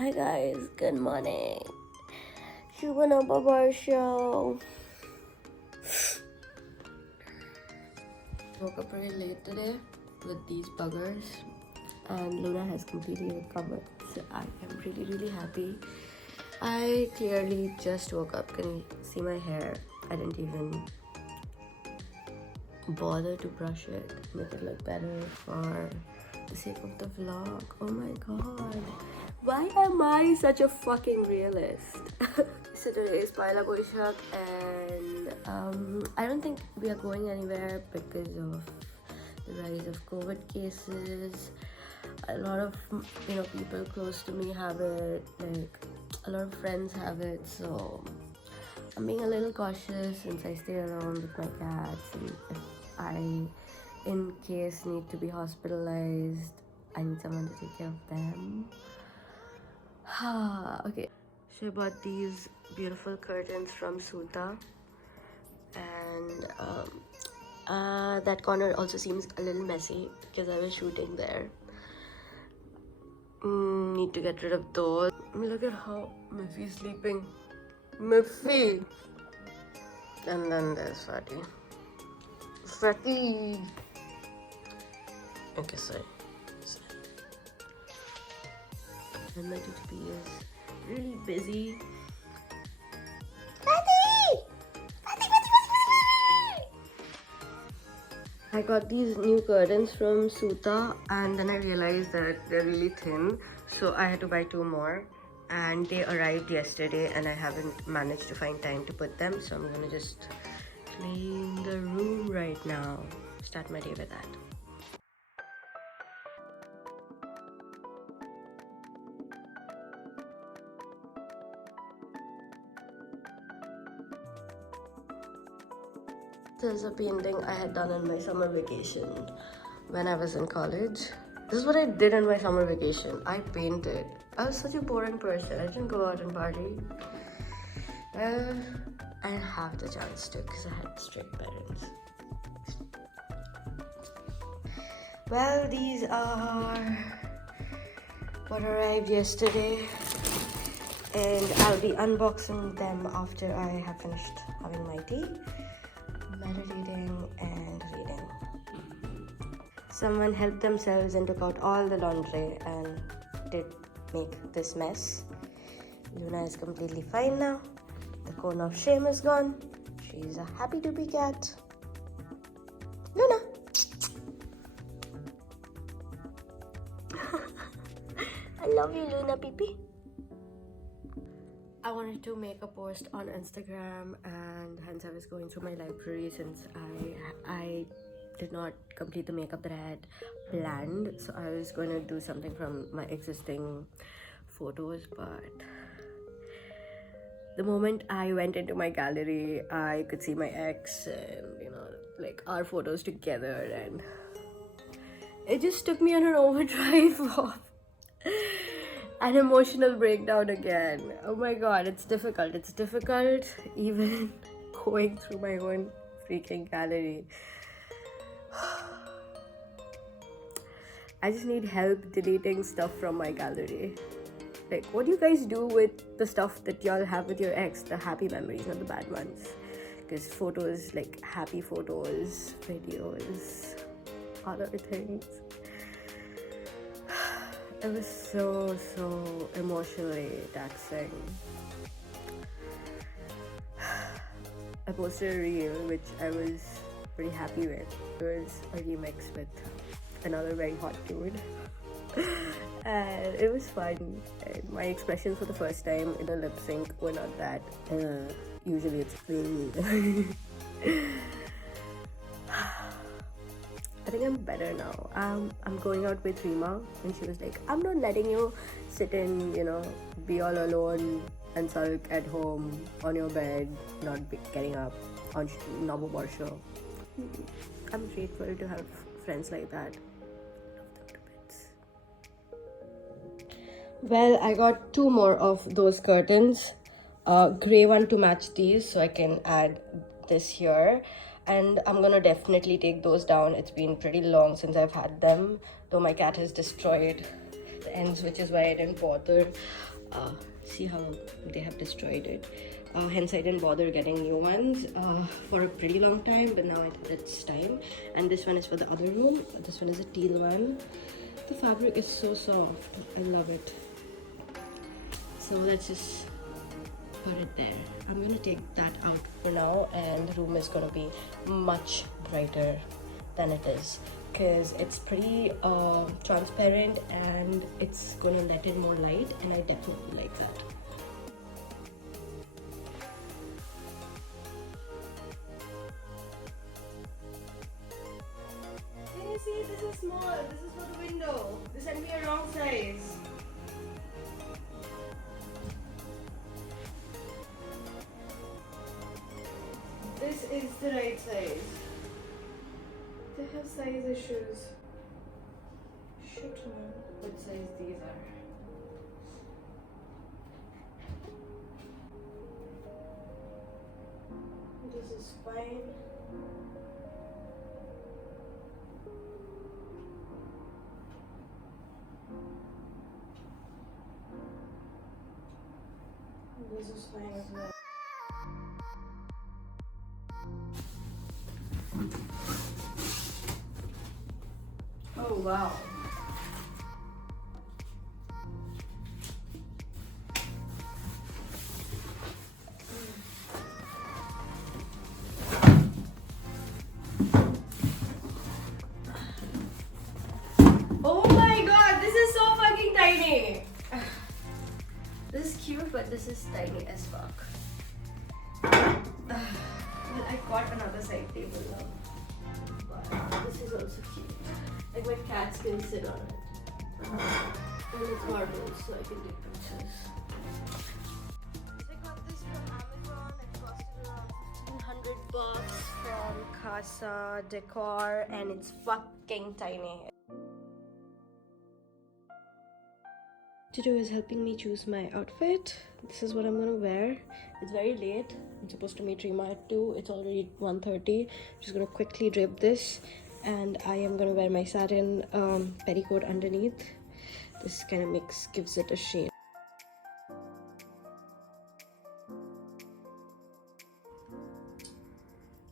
Hi guys, good morning. Poila Boishak. Woke up pretty late today with these buggers, and Luna has completely recovered. So I am really happy. I clearly just woke up. Can you see my hair? I didn't even bother to brush it, make it look better for the sake of the vlog. Oh my god, why am I such a fucking realist? So today is Poila Boishak, and I don't think we are going anywhere because of the rise of COVID cases. A lot of people close to me have it, like a lot of friends have it, so I'm being a little cautious since I stay alone with my cats, and if I in case need to be hospitalized, I need someone to take care of them. Okay, so I bought these beautiful curtains from Suta, and that corner also seems a little messy because I was shooting there. Need to get rid of those. Look at how Miffy's sleeping. Miffy! And then there's Fatty. Fatty! Okay, sorry. And my TTP is really busy. Fatty! I got these new curtains from Suta, and then I realized that they're really thin, so I had to buy 2 more, and they arrived yesterday and I haven't managed to find time to put them, so I'm gonna just clean the room right now. Start my day with that. There's a painting I had done in my summer vacation when I was in college. This is what I did in my summer vacation. I painted. I was such a boring person. I didn't go out and party. I didn't have the chance to because I had strict parents. Well, these are what arrived yesterday, and I'll be unboxing them after I have finished having my tea, meditating and reading. Someone helped themselves and took out all the laundry and did make this mess. Luna is completely fine now. The cone of shame is gone. She's a happy to be cat. Luna! I love you, Luna Pipi. I wanted to make a post on Instagram, and hence I was going through my library since I did not complete the makeup that I had planned. So I was going to do something from my existing photos, but the moment I went into my gallery, I could see my ex and like our photos together, and it just took me on an overdrive of an emotional breakdown again. Oh my god, it's difficult even going through my own freaking gallery. I just need help deleting stuff from my gallery. Like, what do you guys do with the stuff that y'all have with your ex? The happy memories, not the bad ones. Because photos, like happy photos, videos, other things. It was so emotionally taxing. I posted a reel which I was pretty happy with. It was a remix with another very hot dude. And it was fun. And my expressions for the first time in a lip sync were not that. Usually it's really. I think I'm better now. I'm going out with Rima, and she was like, I'm not letting you sit in, be all alone and sulk at home on your bed, not getting up on Novo Borsho. I'm grateful to have friends like that. Well, I got 2 more of those curtains. Grey one to match these, so I can add this here. And I'm gonna definitely take those down. It's been pretty long since I've had them, though my cat has destroyed the ends, which is why I didn't bother. See how they have destroyed it. Hence I didn't bother getting new ones for a pretty long time, but now it's time. And this one is for the other room. This one is a teal one. The fabric is so soft. I love it. So let's just put it there. I'm gonna take that out for now, and the room is gonna be much brighter than it is because it's pretty transparent and it's gonna let in more light, and I definitely like that. Can you see? This is small. This is for the window. They sent me a wrong size. This is the right size. They have size issues. Shit, man. What size these are? This is fine. This is fine as well. Oh wow. Oh my god, this is so fucking tiny. This is cute, but this is tiny as fuck. Well, I got another side table now. But this is also cute. Like my cats can sit on it. And it's marble, so I can take pictures. I got this from Amazon. It costed around $1,500 from Casa Decor, and it's fucking tiny. Jojo is helping me choose my outfit. This is what I'm gonna wear. It's very late. I'm supposed to meet Rima at 2. It's already 1:30. Just gonna quickly drape this, and I am gonna wear my satin petticoat underneath. This kind of gives it a shade.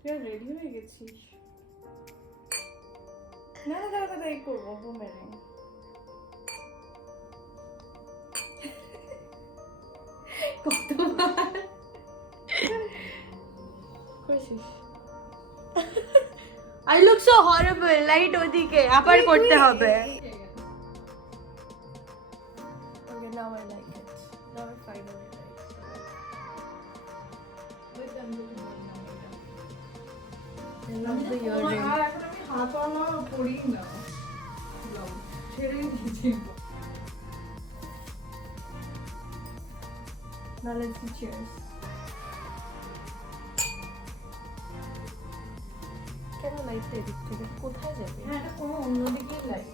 You're ready হয়ে গেছিস না না দাদা এই করবো মেরে কতবার করেছিস I look so horrible. Light ওদিকে আবার করতে হবে. Okay, now I like it. Now I finally like it. with them I love the earring. আর এখন আমি হাত না পরি না ছেড়ে দিয়েছি Now let's do cheers. কেন লাইটটা এদিক থেকে কোথায় যাবে? হ্যাঁ এটা কোনো অন্যদিকেই লাইট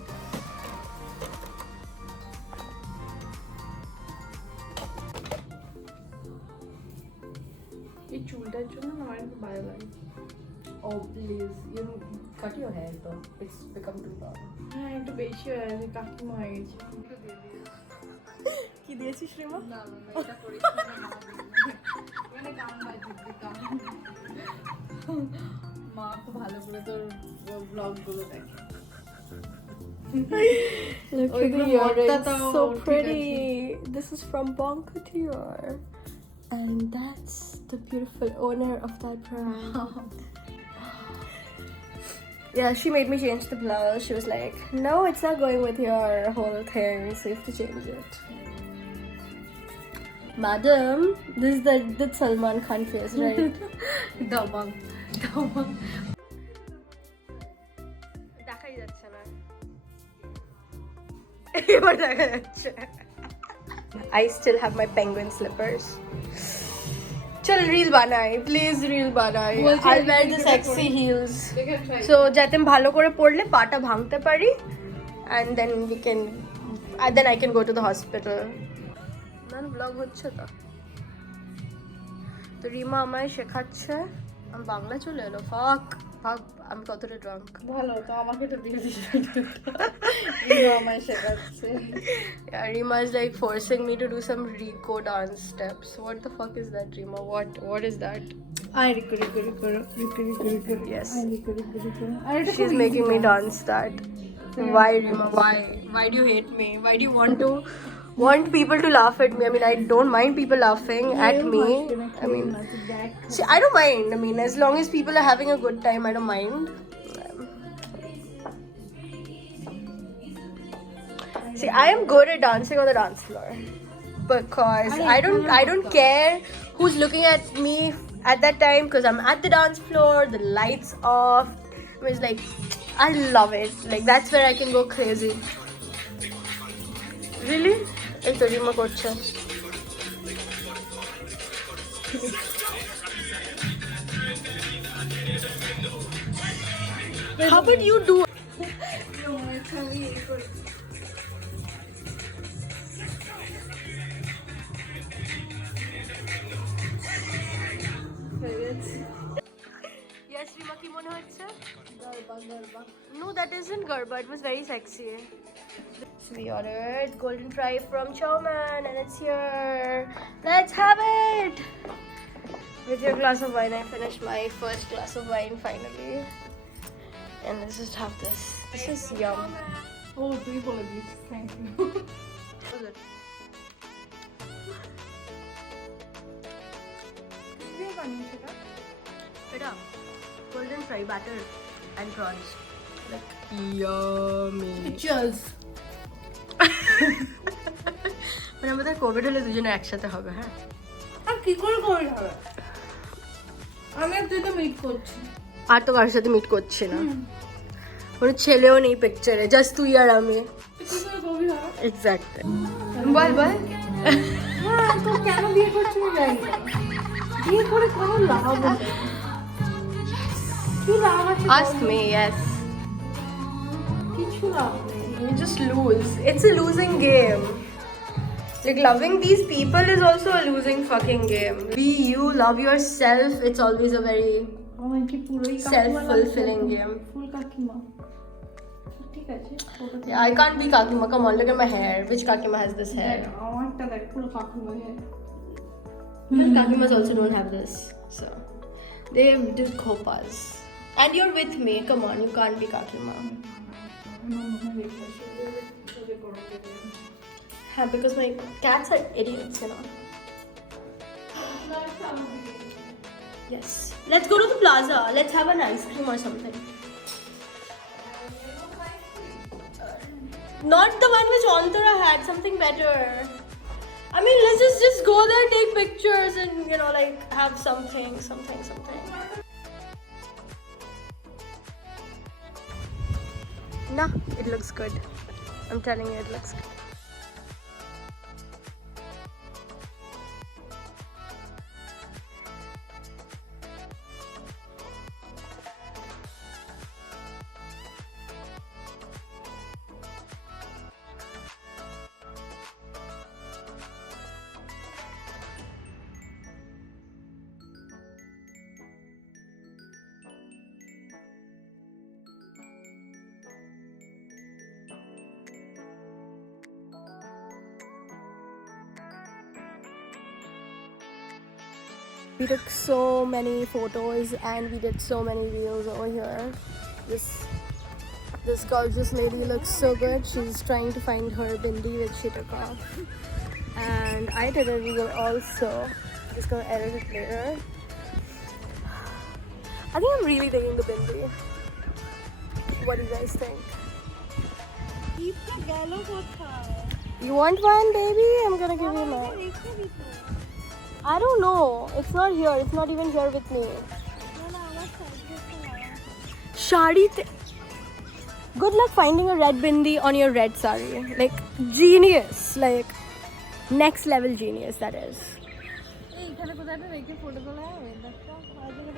এই চুলটার জন্য আমার একটু ভালো লাগে Oh please, you cut your hair though. It's become too long. হ্যাঁ একটু বেশি হয়ে গেছে কাকিমা হয়ে গেছে কি দিয়েছিস রিমা? না না এটা করিস না মানে গান বাজিয়ে গান মা খুব ভালো করে তোর ব্লগগুলো দেখে Look at the earrings, so pretty. This is from Bon Couture, and that's the beautiful owner of that brand. Yeah, she made me change the blouse. She was like, "No, it's not going with your whole thing, so you have to change it." Madam, this is the Salman Khan face, right? Dabangg Dabangg দেখাই যাচ্ছে না এবার দেখা যাচ্ছে I still have my penguin slippers. চল reel বানাই please reel বানাই I'll wear the sexy heels so যাতে ভালো করে পরলে পাটা ভাঙতে পারি and then I can go to the hospital. মান ব্লগ হচ্ছে তো রিমা আমায় শেখাচ্ছে আমার বাংলা চলে এলো ফাক ভাব আমি কতটা drunk. ভালো তো আমাকে তো দিয়ে দিস রিমা আমায় শেখাচ্ছে Yeah, Rima is like forcing me to do some Rico dance steps. What the fuck is that, Rima? What is that? I Rico Yes. I Rico আরে এটা She's making me dance that. Why, Rima? Why? Why do you hate me? Why do you want people to laugh at me? I mean, I don't mind people laughing at me. I mean, see, I don't mind. I mean, as long as people are having a good time, I don't mind. See, I am good at dancing on the dance floor because I don't care who's looking at me at that time because I'm at the dance floor, the lights off. It's like I love it. Like that's where I can go crazy. Really? এই তো রিমা করছে How would you do? Yes, Rima, কি মনে হচ্ছে? Garba No, that isn't garba. It was very sexy. So we ordered golden fry from Chowman and it's here. Let's have it! With your glass of wine, I finished my first glass of wine finally. And let's just have this. This is yum. ও তুই বলে this thank you Was it? দিয়ে বানিয়েছে এটা It up. Golden fry batter and prawns. Like yummy. Cheers মানে আমাদের Covid হলে দুজনে একসাথে হবে, হ্যাঁ? আর কি করে করে হবে আমি আর তুই তো মিট করছি আর তো কারোর সাথে মিট করছি না, কোনো ছেলেও নেই পিকচারে, জাস্ট তুই আর আমি। কি করে কবি হবে এক্স্যাক্টলি। বল বল। হ্যাঁ তো কেন বিয়ে করছিস জানি না বিয়ে করে কোনো লাভ নেই কি লাভ আছে Ask me, yes. কিছু লাভ নেই You just lose. It's a losing game. Like loving these people is also a losing fucking game. Be you, love yourself. It's always a very আমার কি পুরোই self-fulfilling game. ফুল কাকিমা ঠিক আছে Yeah, I can't be Kakima. Come on, look at my hair. Which Kakima has this hair? আমারটা দেখ পুরো কাকিমা But Kakimas also don't have this. So they do khopas. And you're with me. Come on, you can't be Kakima. Yeah, because my cats are idiots, you know. Yes. Let's go to the plaza. Let's have an ice cream or something. Not the one which Antara had, something better. I mean, let's just go there, take pictures and, you know, like have something. Nah, it looks good. I'm telling you, it looks good. We took so many photos and we did so many reels over here. This gorgeous lady looks so good. She's trying to find her bindi which she took off. And I did a reel also. Just gonna edit it later. I think I'm really digging the bindi. What do you guys think? You want one, baby? I'm gonna give you mine. I don't know. It's not here. It's not even here with me. Shadi. Good luck finding a red bindi on your red sari. Like genius. Like next level genius. That is.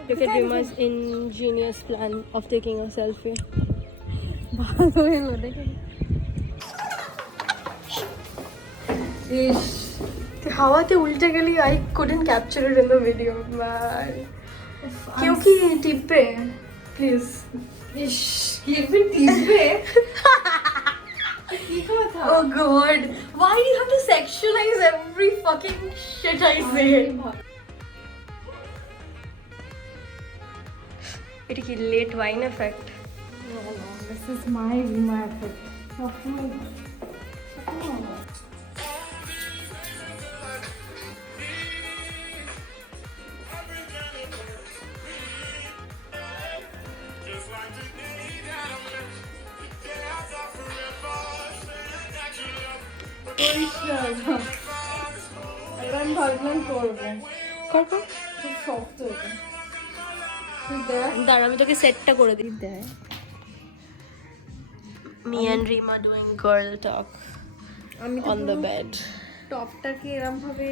Look at Rima's ingenious plan of taking a selfie. Ish. হাওয়াতে উল্টে গেলি I couldn't capture it in the video, man. क्योंकि Tipe please ইস কি একদিন টিসবে কি কথা Oh god, why do you have to sexualize every fucking shit I say? It is late wine effect. No, this is my Rima effect. No. এবার আমি ভাবলাম করবো করবো খুব শক্ত এটা তুই দেখ দাঁড়া আমি তোকে সেটটা করে দিই দেখ Me and Rima doing girl talk আমি on the bed. টপটাকে এরকম ভাবে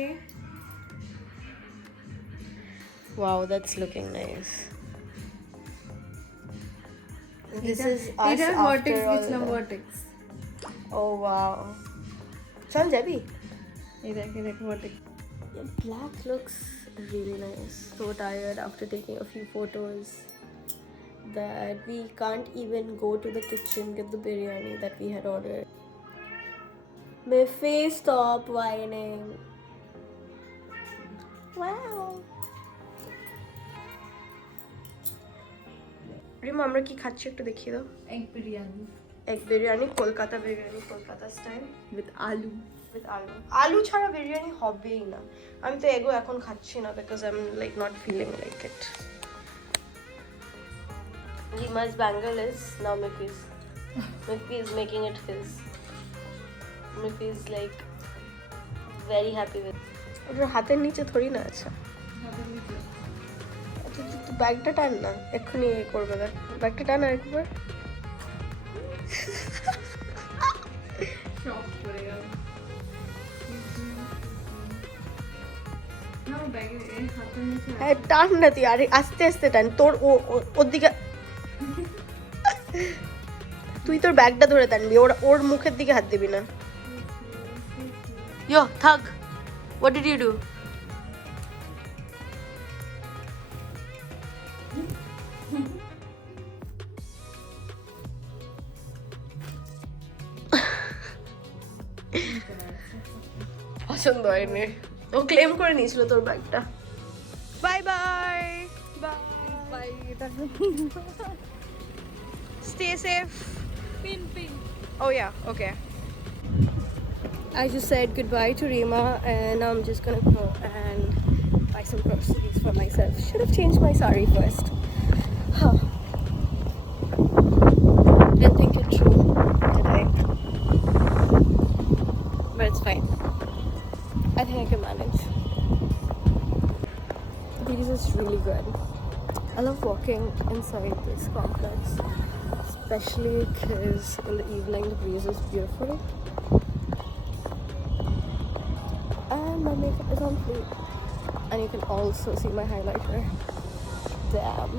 Wow, that's looking nice. This is us এটা after vortex all দিছিলাম the- vortex Oh wow. চল যাবি? এই দেখ vortex Yeah, black looks really nice. So tired after taking a few photos that we can't even go to the kitchen get the biryani that we had ordered. My face stop whining. Wow. Rima আমরা কি খাচ্ছি একটু দেখিয়ে দাও egg biryani egg biryani Kolkata style with আলু আলু ছাড়া বিরিয়ানি হবেই না আমি তো এগো এখন খাচ্ছি না because I am like not feeling like it Rima's bangle is now Miffy is making it his. Miffy is like very happy with ওটার হাতের নিচে থরি না আচ্ছা আচ্ছা ব্যাগটা টান না এক্ষুনি করবে দেখ ব্যাগটা টান আর একবার শক করে গেল না ব্যাগে হাতের নিচে হ্যাঁ টান না তুই আরে আস্তে আস্তে টান তোর ওর দিকে তুই তোর ব্যাগটা ধরে টানবি ওর মুখের দিকে হাত দিবি না ইয়ো থাক হোয়াট ডিড ইউ ডু পছন্দ হয়নি ও ক্লেম করে নিয়েছিল তোর ব্যাগটা বাই বাই বাই এটা stay safe pin oh yeah okay I just said goodbye to Rima and I'm just gonna go and buy some groceries for myself. Should have changed my sari first. Huh. Didn't think it through today. But it's fine. I think I can manage. The breeze is really good. I love walking inside this complex, especially because in the evening the breeze is beautiful. And my makeup is on fleek. And you can also see my highlighter. Damn.